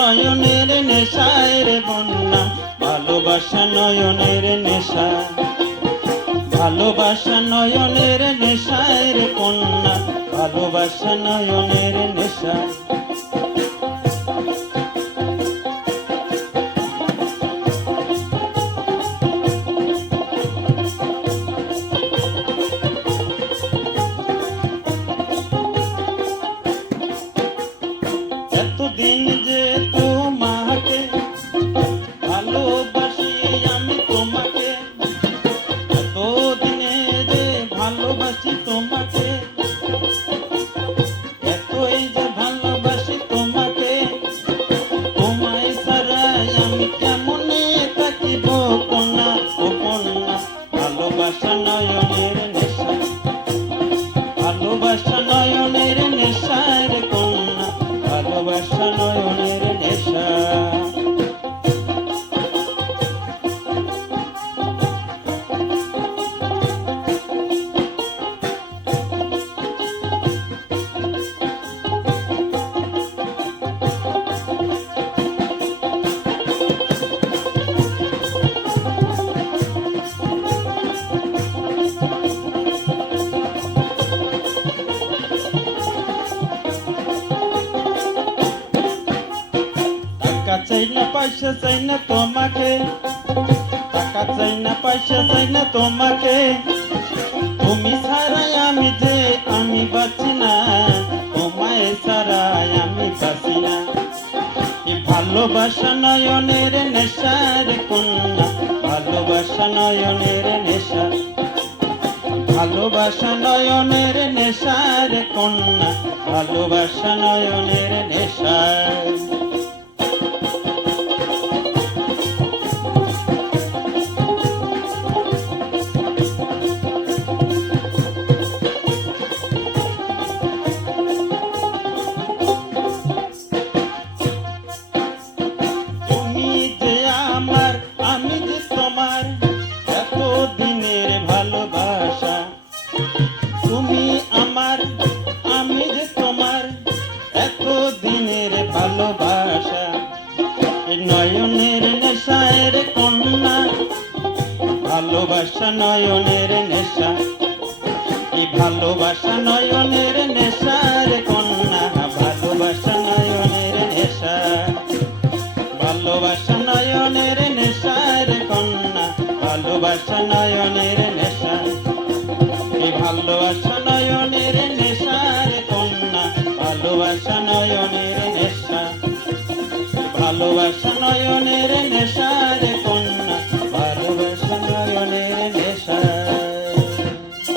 নয়নের নেশায় রে বন্যা, ভালোবাসা নয়নের নেশা ভালোবাসা নয়নের নেশায় রে কন্যা ভালোবাসা নয়নের নেশা এতদিন ভালোবাসি তোমাকে। এতই যে ভালোবাসি তোমাকে। তোমায় ছাড়াই আমি কেমনে থাকিব কন্যা? ও কন্যা, ভালোবাসা নয়নের নেশা। ভালোবাসা নয়নের নেশার কন্যা, ভালোবাসা নয়নের চাই না পয়সা চাই না তোমাকে। টাকা চাই না পয়সা চাই না তোমাকে। তুমি ছাড়াই আমি যে আমি বাঁচি না, তোমায় ছাড়াই আমি বাঁচি না। ভালোবাসা নয়নের নেশার কন্যা, ভালোবাসা নয়নের নেশা। ভালোবাসা নয়নের নেশার কন্যা, ভালোবাসা নয়নের নেশা ভালোবাসা নয়নের নেশা? এই ভালোবাসা নয়নের নেশার কন্যা? ভালোবাসা নয়নের নেশা। ভালোবাসা নয়নের নেশার কন্যা? ভালোবাসা নয়নের নেশা। এই ভালোবাসা নয়নের নেশার কন্যা? ভালোবাসা নয়নের নেশা। ভালোবাসা নয়নের